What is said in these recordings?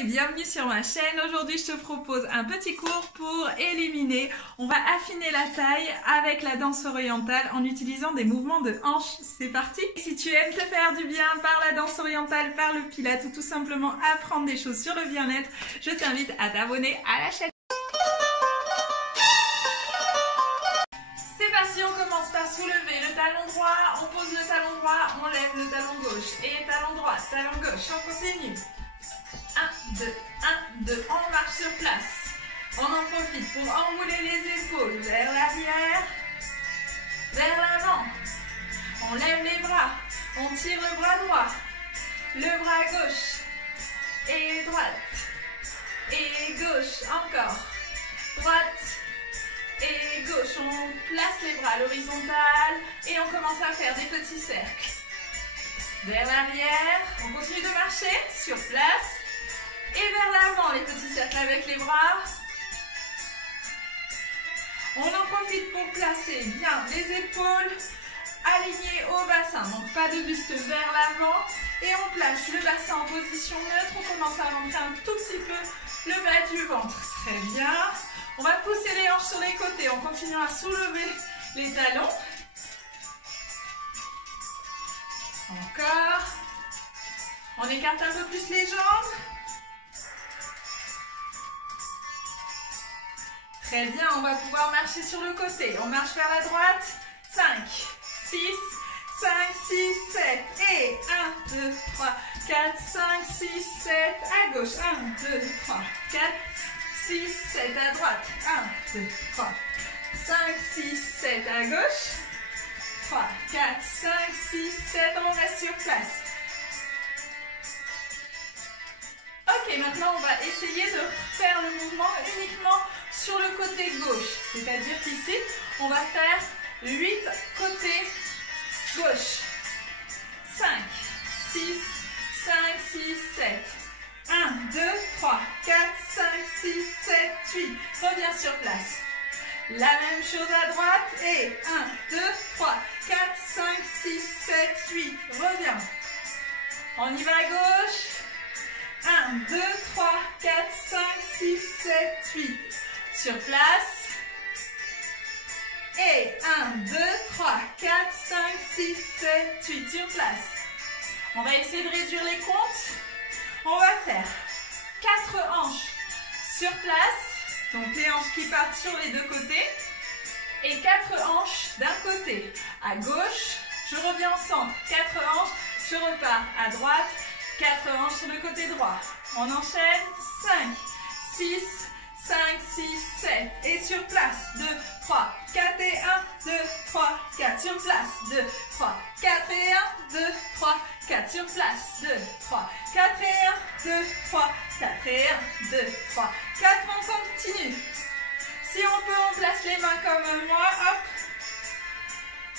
et bienvenue sur ma chaîne. Aujourd'hui je te propose un petit cours pour éliminer. On va affiner la taille avec la danse orientale en utilisant des mouvements de hanches. C'est parti. Si tu aimes te faire du bien par la danse orientale, par le pilates ou tout simplement apprendre des choses sur le bien-être, je t'invite à t'abonner à la chaîne. C'est parti, on commence par soulever le talon droit, on pose le talon droit, on lève le talon gauche et talon droit, talon gauche, on continue. 1, 2, 1, 2, on marche sur place. On en profite pour enrouler les épaules vers l'arrière, vers l'avant. On lève les bras, on tire le bras droit, le bras gauche et droite, et gauche, encore, droite et gauche. On place les bras à l'horizontale et on commence à faire des petits cercles. Vers l'arrière, on continue de marcher sur place. Et vers l'avant, les petits cercles avec les bras. On en profite pour placer bien les épaules alignées au bassin. Donc pas de buste vers l'avant. Et on place le bassin en position neutre. On commence à rentrer un tout petit peu le bas du ventre. Très bien. On va pousser les hanches sur les côtés. On continue à soulever les talons. Encore. On écarte un peu plus les jambes. Très bien, on va pouvoir marcher sur le côté. On marche vers la droite. 5, 6, 5, 6, 7. Et 1, 2, 3, 4, 5, 6, 7. À gauche. 1, 2, 3, 4, 6, 7. À droite. 1, 2, 3, 5, 6, 7. À gauche. 3, 4, 5, 6, 7. On reste sur place. Ok, maintenant on va essayer de faire le mouvement uniquement sur le côté gauche. C'est-à-dire qu'ici, on va faire 8 côtés gauche. 5, 6, 5, 6, 7. 1, 2, 3, 4, 5, 6, 7, 8. Reviens sur place. La même chose à droite. Et 1, 2, 3, 4, 5, 6, 7, 8. Reviens. On y va à gauche. 1, 2, 3, 4, 5, 6, 7, 8. Sur place. Et 1, 2, 3, 4, 5, 6, 7, 8. Sur place. On va essayer de réduire les comptes. On va faire 4 hanches sur place. Donc les hanches qui partent sur les deux côtés. Et 4 hanches d'un côté. À gauche, je reviens au centre. 4 hanches, je repars à droite. 4 hanches sur le côté droit. On enchaîne. 5, 6, 5, 6, 7. Et sur place. 2, 3, 4 et 1. 2, 3, 4. Sur place. 2, 3, 4 et 1. 2, 3, 4. Sur place. 2, 3, 4 et 1. 2, 3, 4 et 1. 2, 3, 4. On continue. Si on peut, on place les mains comme moi. Hop.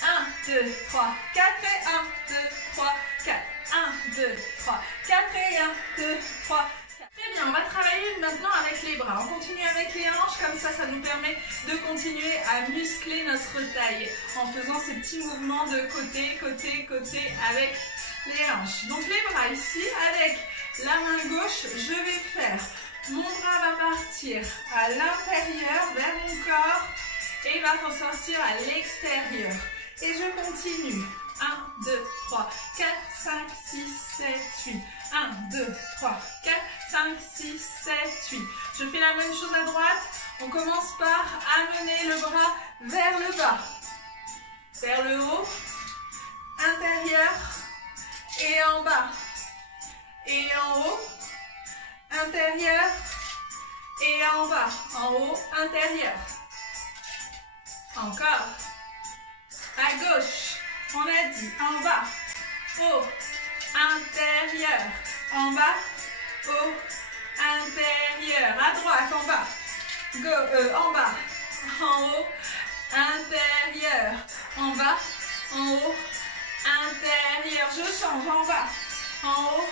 1, 2, 3, 4 et 1. 2, 3, 4. 1, 2, 3, 4 et 1, 2, 3, 4. Très bien, on va travailler maintenant avec les bras. On continue avec les hanches, comme ça nous permet de continuer à muscler notre taille en faisant ces petits mouvements de côté, côté, côté avec les hanches. Donc les bras ici, avec la main gauche, je vais faire, mon bras va partir à l'intérieur vers mon corps et va ressortir à l'extérieur. Et je continue. 1, 2, 3, 4, 5, 6, 7, 8. 1, 2, 3, 4, 5, 6, 7, 8. Je fais la même chose à droite. On commence par amener le bras vers le bas. Vers le haut. Intérieur. Et en bas. Et en haut. Intérieur. Et en bas. En haut. Intérieur. Encore. À gauche. On a dit en bas, haut, intérieur, en bas, haut, intérieur, à droite, en bas, en bas, en haut, intérieur, en bas, en haut, intérieur, je change, en bas, en haut,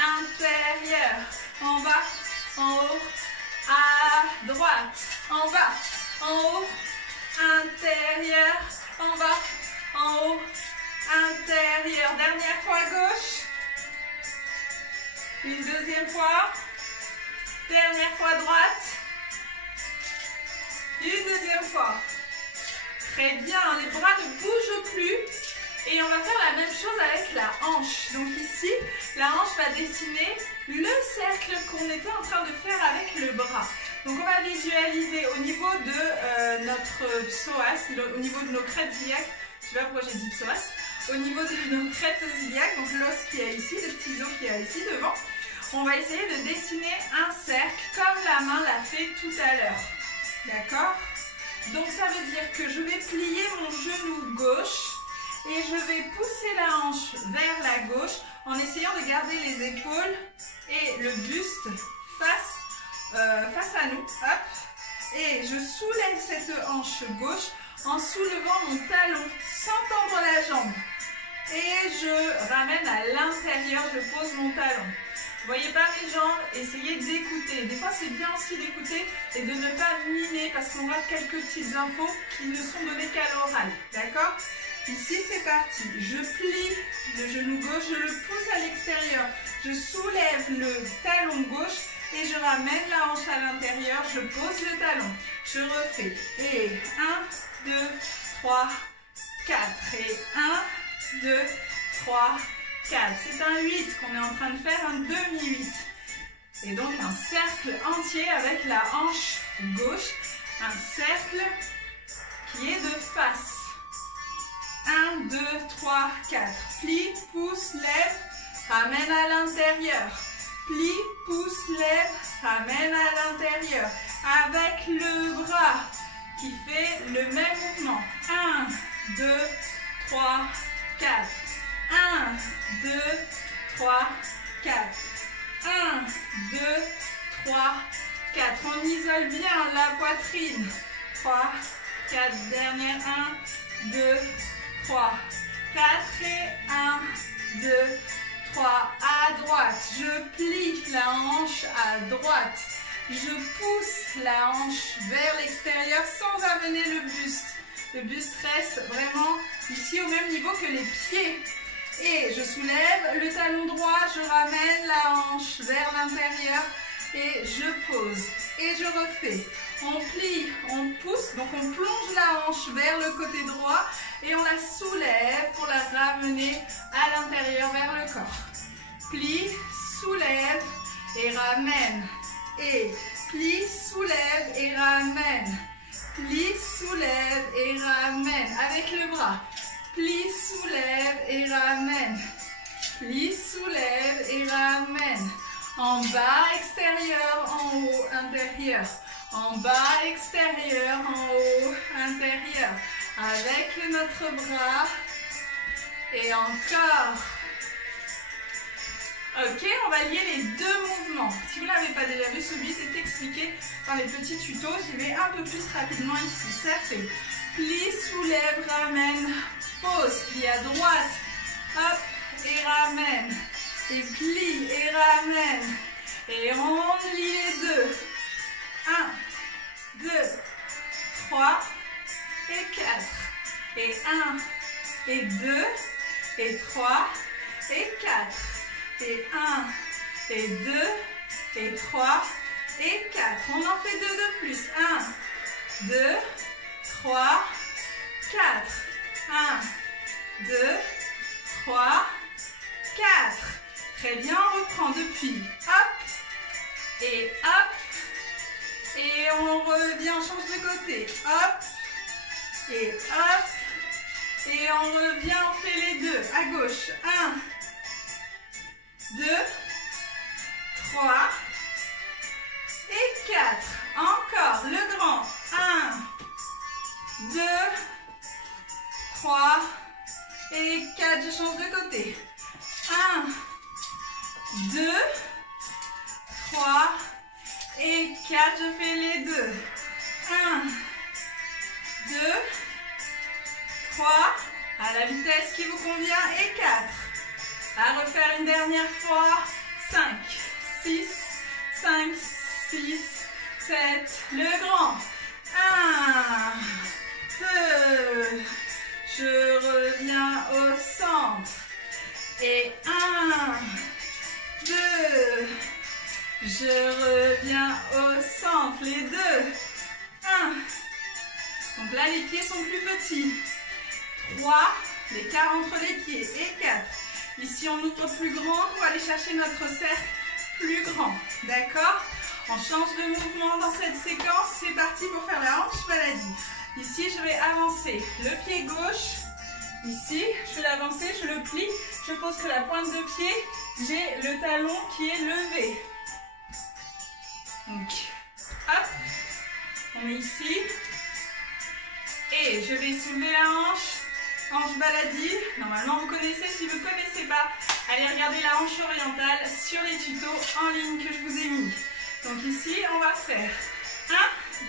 intérieur, en bas, en haut, à droite, en bas, en haut, intérieur, en bas, en haut, intérieur. Dernière fois à gauche. Une deuxième fois. Dernière fois droite. Une deuxième fois. Très bien, les bras ne bougent plus. Et on va faire la même chose avec la hanche. Donc ici, la hanche va dessiner le cercle qu'on était en train de faire avec le bras. Donc on va visualiser au niveau de notre psoas, au niveau de nos crêtes iliaques. Je ne sais pas pourquoi j'ai dit psoas. Au niveau de nos crêtes iliaques, donc l'os qui est ici, le petit os qui est ici devant. On va essayer de dessiner un cercle comme la main l'a fait tout à l'heure. D'accord? Donc ça veut dire que je vais plier mon genou gauche et je vais pousser la hanche vers la gauche en essayant de garder les épaules et le buste face à nous. Hop. Et je soulève cette hanche gauche en soulevant mon talon sans tendre la jambe. Et je ramène à l'intérieur, je pose mon talon. Vous voyez pas mes jambes, essayez d'écouter. Des fois c'est bien aussi d'écouter et de ne pas miner parce qu'on rate quelques petites infos qui ne sont données qu'à l'oral. D'accord? Ici c'est parti. Je plie le genou gauche, je le pousse à l'extérieur. Je soulève le talon gauche et je ramène la hanche à l'intérieur. Je pose le talon. Je refais. Et 1, 2, 3, 4. Et 1, 2, 3, 4. C'est un 8 qu'on est en train de faire, un demi-8. Et donc un cercle entier avec la hanche gauche. Un cercle qui est de face. 1, 2, 3, 4. Plie, pousse, lève, ramène à l'intérieur. Plie, pousse, lève, ramène à l'intérieur. Avec le bras qui fait le même mouvement. 1, 2, 3, 4. 1, 2, 3, 4. 1, 2, 3, 4. On isole bien la poitrine. 3, 4. Dernière. 1, 2, 3, 4. Et 1, 2, 3. À droite. Je plie la hanche à droite. Je pousse la hanche vers l'extérieur sans amener le buste. Le buste reste vraiment ici au même niveau que les pieds. Et je soulève le talon droit, je ramène la hanche vers l'intérieur et je pose. Et je refais. On plie, on pousse, donc on plonge la hanche vers le côté droit et on la soulève pour la ramener à l'intérieur vers le corps. Plie, soulève et ramène. Et plie, soulève et ramène. Plie, soulève et ramène. Avec le bras. Plie, soulève et ramène. Plie, soulève et ramène. En bas, extérieur, en haut, intérieur. En bas, extérieur, en haut, intérieur. Avec notre bras. Et encore. Ok, on va lier les deux mouvements. Si vous ne l'avez pas déjà vu, celui est expliqué dans les petits tutos. J'y vais un peu plus rapidement ici. Ça fait plie, soulève, ramène, pose, plie à droite, hop, et ramène. Et plie et ramène. Et on lie les deux. 1, 2, 3 et 4. Et 1, et 2, et 3, et 4. Et 1, et 2, et 3, et 4. On en fait 2 de plus. 1, 2, 3, 4. 1, 2, 3, 4. Très bien, on reprend depuis. Hop, et hop. Et on revient, on change de côté. Hop, et hop. Et on revient, on fait les deux. À gauche. 1, 2, 3 et 4. Encore, le grand. 1, 2, 3 et 4. Je change de côté. 1, 2, 3 et 4. Je fais les deux. 1, 2, 3. À la vitesse qui vous convient. Et 4. À refaire une dernière fois. 5, 6, 5, 6, 7. Le grand. 1, 2. Je reviens au centre. Et 1, 2. Je reviens au centre, les deux. 1. Donc là, les pieds sont plus petits. 3. L'écart entre les pieds. Et 4. Ici, on ouvre plus grand pour aller chercher notre cercle plus grand. D'accord? On change de mouvement dans cette séquence. C'est parti pour faire la hanche baladie. Ici, je vais avancer le pied gauche. Ici, je vais l'avancer, je le plie. Je pose que la pointe de pied. J'ai le talon qui est levé. Donc, hop. On est ici. Et je vais soulever la hanche baladie. Normalement, vous connaissez. Si vous ne connaissez pas, allez regarder la hanche orientale sur les tutos en ligne que je vous ai mis. Donc ici, on va faire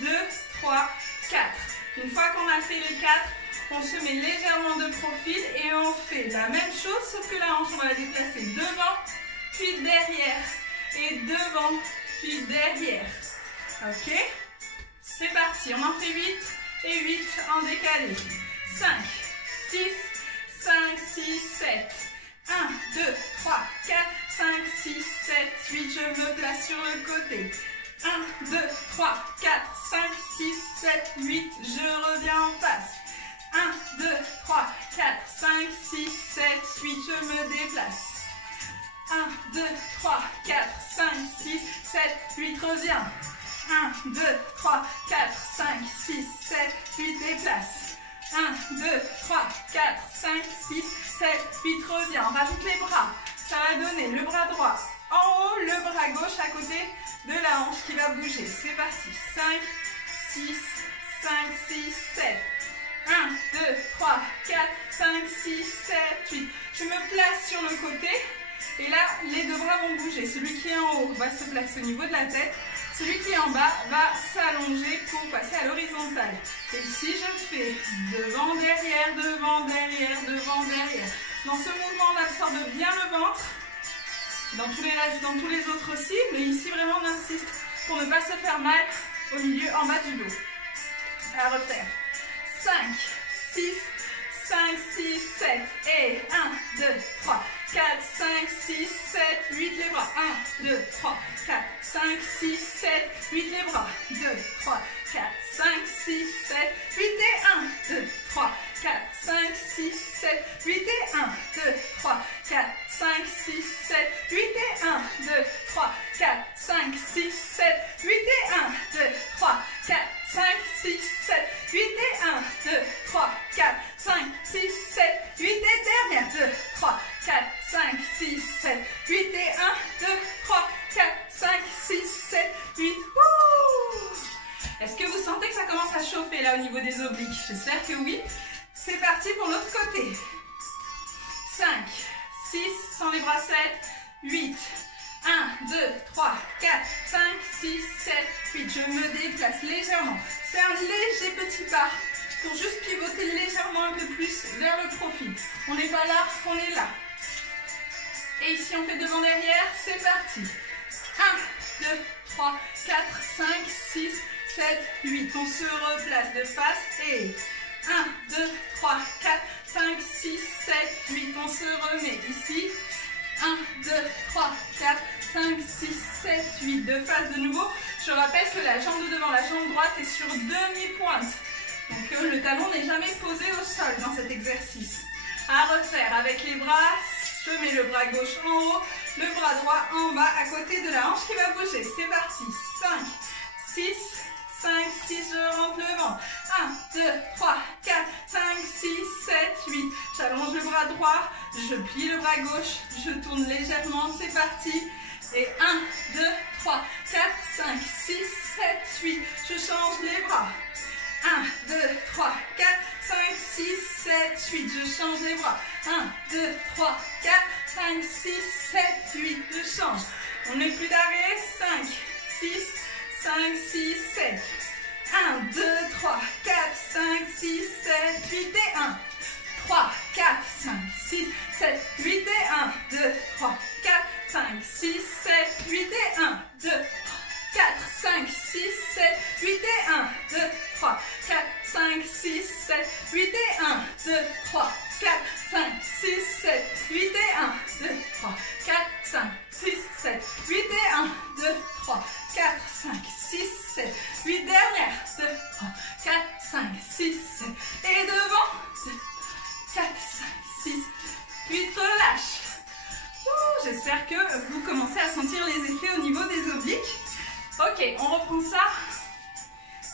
1, 2, 3, 4. Une fois qu'on a fait les 4, on se met légèrement de profil et on fait la même chose, sauf que la hanche, on va la déplacer devant, puis derrière. Et devant, puis derrière. Ok? C'est parti. On en fait 8 et 8 en décalé. 5, 6, 5, 6, 7. 1, 2, 3, 4, 5, 6, 7, 8. Je me place sur le côté. 1, 2, 3, 4, 5, 6, 7, 8. Je reviens en face. 1, 2, 3, 4, 5, 6, 7, 8. Je me déplace. 1, 2, 3, 4, 5, 6, 7, 8. Reviens. 1, 2, 3, 4, 5, 6, 7, 8. Déplace. 1, 2, 3, 4, 5, 6, 7, 8. Reviens. On rajoute les bras. Ça va donner le bras droit en haut, le bras gauche à côté de la hanche qui va bouger. C'est parti. 5, 6, 5, 6, 7. 1, 2, 3, 4, 5, 6, 7, 8. Je me place sur le côté. Et là, les deux bras vont bouger. Celui qui est en haut va se placer au niveau de la tête. Celui qui est en bas va s'allonger pour passer à l'horizontale. Et ici, je fais devant, derrière, devant, derrière, devant, derrière. Dans ce mouvement, on absorbe bien le ventre. Dans tous les autres aussi. Mais ici, vraiment, on insiste pour ne pas se faire mal au milieu, en bas du dos. À refaire. 5, 6, 5, 6, 7. Et 1, 2, 3, 4, 5, 6, 7, 8. Les bras. 1, 2, 3, 4, 5, 6, 7, 8. Les bras. 2, 3, 4, 5, 6, 7, 8. Et 1, 2, 3, 4, 5, 6, 7, 8. Et 1, 2, 3, 4, 5, 6, 7, 8. Et 1, 2, 3, 4, 5, 6, 7, 8. Et 1, 2, 3, 4, 5, 6, 7, 8. Et 1, 2, 3, 4, 5, 6, 7, 8. Et dernière. 2, 3, 4, 5, 6, 7, 8. Et 1, 2, 3, 4, 5, 6, 7, 8. Est-ce que vous sentez que ça commence à chauffer là au niveau des obliques? J'espère que oui. C'est parti pour l'autre côté. 5, 6, sans les bras, 7, 8. 1, 2, 3, 4, 5, 6, 7, 8. Je me déplace légèrement. C'est un léger petit pas pour juste pivoter légèrement un peu plus vers le profil. On n'est pas là, on est là. Et ici, on fait devant derrière. C'est parti. 1, 2, 3, 4, 5, 6, 7, 8. On se replace de face et 1, 2, 3, 4, 5, 6, 7, 8. On se remet ici. 1, 2, 3, 4, 5, 6, 7, 8. De face de nouveau. Je rappelle que la jambe de devant, la jambe droite est sur demi-pointe. Donc le talon n'est jamais posé au sol dans cet exercice. À refaire avec les bras. Je mets le bras gauche en haut, le bras droit en bas à côté de la hanche qui va bouger. C'est parti. 5, 6, 5, 6, je rentre le ventre. 1, 2, 3, 4, 5, 6, 7, 8. J'allonge le bras droit, je plie le bras gauche, je tourne légèrement, c'est parti. Et 1, 2, 3, 4, 5, 6, 7, 8. Je change les bras. 1, 2, 3, 4, 5, 6, 7, 8. Je change les bras. 1, 2, 3, 4, 5, 6, 7, 8. Je change. On n'est plus d'arrêt. 5, 6, 5, 6, 7. 1, 2, 3, 4, 5, 6, 7, 8 et 1. 3, 4, 5, 6, 7, 8 et 1. 2, 3, 4, 5, 6, 7, 8 et 1. 2, 4, 5, 6, 7, 8 et 1. 2, 3, 4, 5, 6, 7, 8 et 1. 2, 3, 4, 5, 6, 7, 8 et 1. 2, 3, 4, 5, 6, 7, 8 et 1. 2,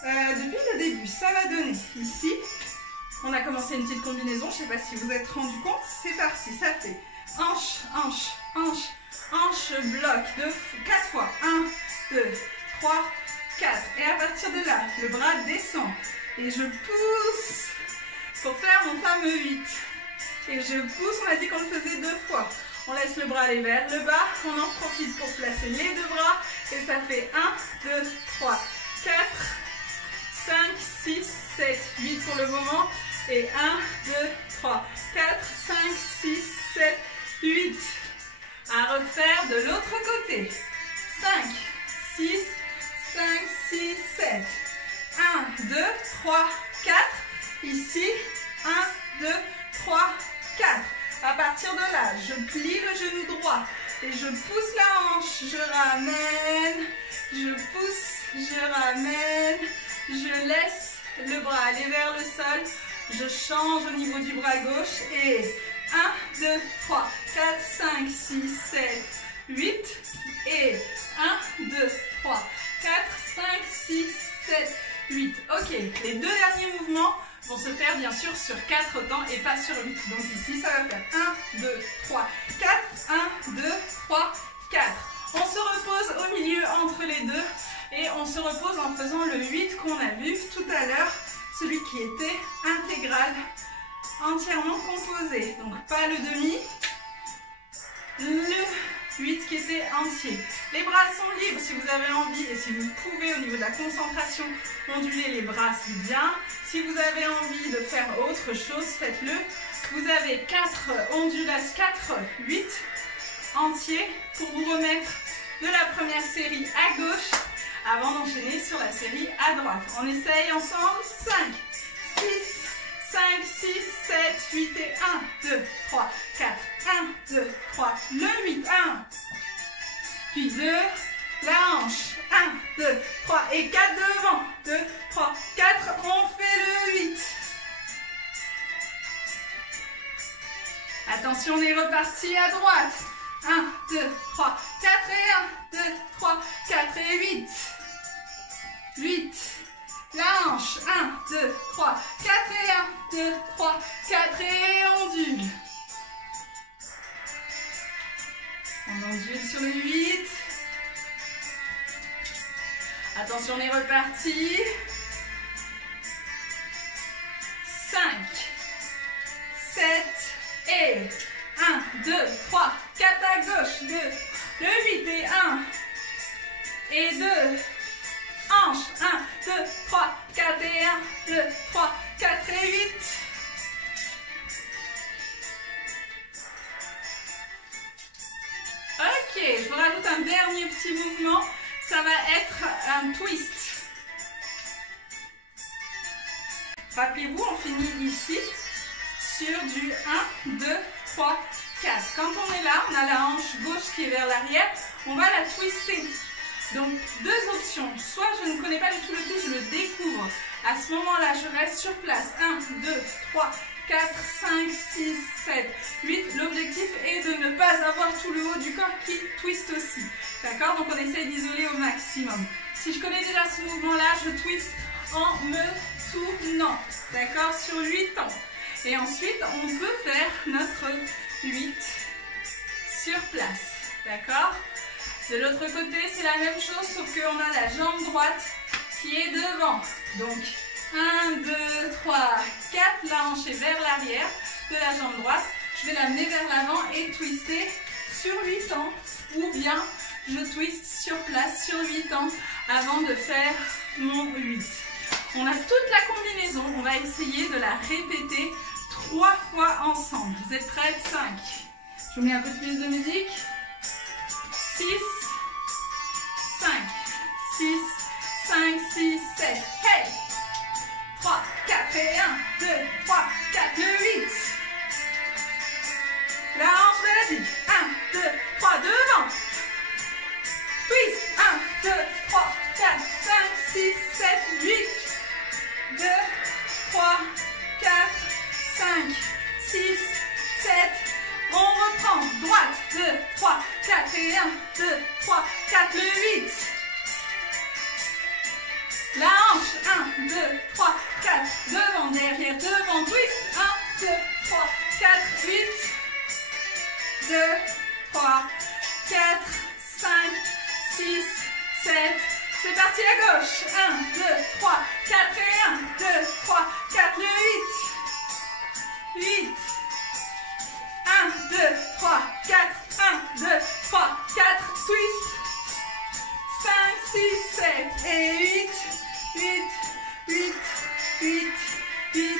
depuis le début. Ça va donner ici. On a commencé une petite combinaison, je ne sais pas si vous êtes rendu compte. C'est parti, ça fait hanche, hanche, hanche, hanche, bloc, 4 fois. 1, 2, 3, 4. Et à partir de là, le bras descend. Et je pousse pour faire mon fameux 8. Et je pousse, on a dit qu'on le faisait 2 fois. On laisse le bras aller vers le bas, on en profite pour placer les 2 bras. Et ça fait 1, 2, 3, 4, 5, 6, 7, 8 pour le moment. Et 1, 2, 3, 4, 5, 6, 7, 8. À refaire de l'autre côté. 5, 6, 5, 6, 7. 1, 2, 3, 4. Ici, 1, 2, 3, 4. À partir de là, je plie le genou droit et je pousse la hanche. Je ramène, je pousse, je ramène, je laisse le bras aller vers le sol. Je change au niveau du bras gauche et 1, 2, 3, 4, 5, 6, 7, 8 et 1, 2, 3, 4, 5, 6, 7, 8. Ok, les 2 derniers mouvements vont se faire bien sûr sur 4 temps et pas sur 8. Donc ici, ça va faire 1, 2, 3, 4, 1, 2, 3, 4. On se repose au milieu entre les deux et on se repose en faisant le 8 qu'on a vu tout à l'heure, celui qui était intégral, entièrement composé. Donc pas le demi, le 8 qui était entier. Les bras sont libres si vous avez envie et si vous pouvez au niveau de la concentration onduler les bras, c'est bien. Si vous avez envie de faire autre chose, faites-le. Vous avez 4 ondulations, 4, 8 entiers pour vous remettre de la première série à gauche avant d'enchaîner sur la série à droite. On essaye ensemble. 5, 6, 5, 6, 7, 8 et 1, 2, 3, 4, 1, 2, 3, le 8, 1, puis 2, la hanche, 1, 2, 3 et 4 devant, 2, 3, 4, on fait le 8. Attention, on est reparti à droite, 1, 2, 3, 4 et 1, 2, 3, 4 et 8, 8, la hanche, 1, 2, 3, 4 et 1, 2, 3, 4 et ondule. On ondule sur le 8. Attention, on est reparti. 5, 7 et 1, 2, 3, 4 à gauche, 2, le 8 et 1 et 2. Hanche, 1, 2, 3, 4 et 1, 2, 3, 4 et 8. Ok, je vous rajoute un dernier petit mouvement. Ça va être un twist. Rappelez-vous, on finit ici sur du 1, 2, 3, 4. Quand on est là, on a la hanche gauche qui est vers l'arrière. On va la twister. Donc, 2 options. Soit je ne connais pas du tout le tout, je le découvre. À ce moment-là, je reste sur place. 1, 2, 3, 4, 5, 6, 7, 8. L'objectif est de ne pas avoir tout le haut du corps qui twiste aussi. D'accord? Donc, on essaye d'isoler au maximum. Si je connais déjà ce mouvement-là, je twiste en me tournant. D'accord? Sur 8 temps. Et ensuite, on peut faire notre 8 sur place. D'accord? De l'autre côté, c'est la même chose, sauf qu'on a la jambe droite qui est devant. Donc, 1, 2, 3, 4, la hanche est vers l'arrière de la jambe droite. Je vais l'amener vers l'avant et twister sur 8 ans. Ou bien, je twiste sur place sur 8 ans avant de faire mon 8. On a toute la combinaison. On va essayer de la répéter 3 fois ensemble. Vous êtes prêts? 5. Je vous mets un peu plus de musique. 6, 5, 6, 5, 6, 7, hey! 3, 4 et 1, 2, 3, 4, le 8. La hanche de la digue. 1, 2, 3, devant. Twist. 1, 2, 3, 4, 5, 6, 7, 8. 2, 3, 4, 5, 6, 7. On reprend. Droite. 2, 3, 4 et 1, 2, 3, 4, le 8. 7. C'est parti à gauche. 1, 2, 3, 4 et 1, 2, 3, 4, le 8. 8. 1, 2, 3, 4, 1, 2, 3, 4, twist. 5, 6, 7 et 8. 8, 8, 8, 8,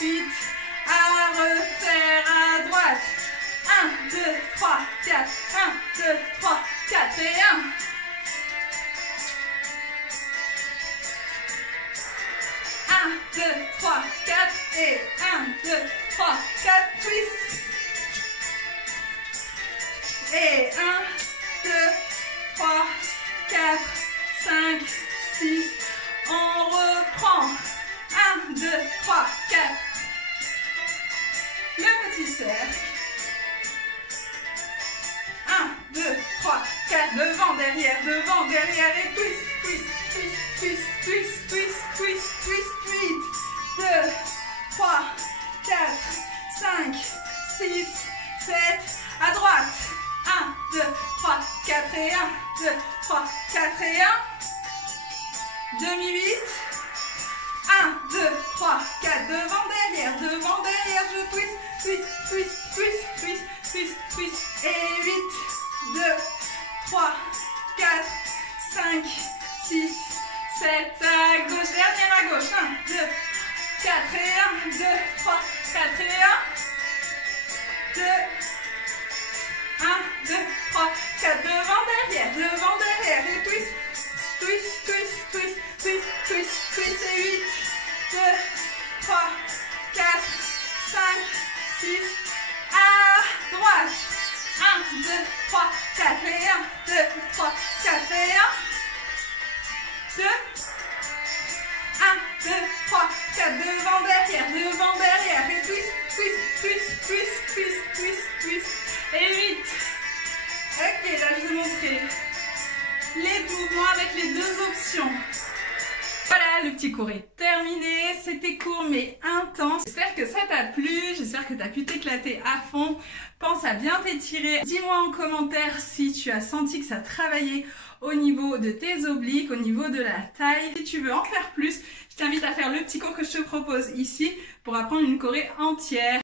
8. À refaire à droite. 1, 2, 3, 4, 1, 2, 3, 4 et 1. 1, 2, 3, 4 et 1, 2, 3, 4, twist. Et 1, 2, 3, 4, 5, 6. On reprend. 1, 2, 3, 4. Le petit cercle. 1, 2, 3, 4. Devant, derrière et twist, twist, twist, twist, twist, twist, twist, twist, 8, 2, 3, 4, 5, 6, 7. À droite. 1, 2, 3, 4 et 1, 2, 3, 4 et 1. Demi 8. 1, 2, 3, 4. Devant, derrière, je twist, twist, twist, twist, twist, twist, twist. Et 8, 2, 3, 4, 5, 6, 7. À gauche, dernière à gauche. 1, 2, 4 et 1, 2, 3, 4 et 1. 2, 1, 2, 3, 4. Devant, derrière, et twist, twist, twist, twist, twist, twist, twist. Et 8, 2, 3, 4, 5, 6. À droite. 1, 2, 3, 4 et 1, 2, 3, 4 et 1. 2, 1, 2, 3, 4. Devant, derrière, et twist, twist, twist, twist, twist, twist, twist. Et 8. Ok, là je vais vous montrer les mouvements avec les deux options. Voilà, le petit cours est terminé. C'était court mais intense. J'espère que ça t'a plu. J'espère que tu as pu t'éclater à fond. Pense à bien t'étirer. Dis-moi en commentaire si tu as senti que ça travaillait au niveau de tes obliques, au niveau de la taille. Si tu veux en faire plus, je t'invite à faire le petit cours que je te propose ici pour apprendre une choré entière.